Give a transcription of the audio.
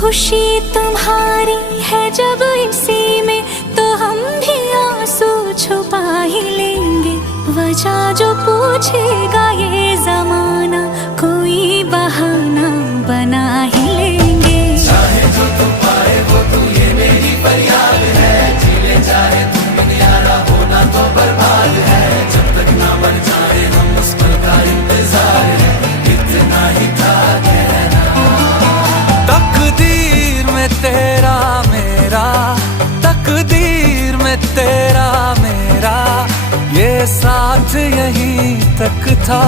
खुशी तुम्हारी है जब इसी में, तो हम भी आंसू छुपा ही लेंगे। वजह जो पूछेगा ये जमाना, कोई बहाना बना ही लेंगे। चाहे जो तू पाए वो तू, ये मेरी फरियाद है। जीले चाहे तुम बिन यारा, होना तो बर्बाद है। जब तक ना बन जाए हम, उस पल का इंतजार है। इतना ही था कहना। तकदीर में तेरा मेरा, तकदीर में तेरा मेरा, ये साथ यहीं तक था।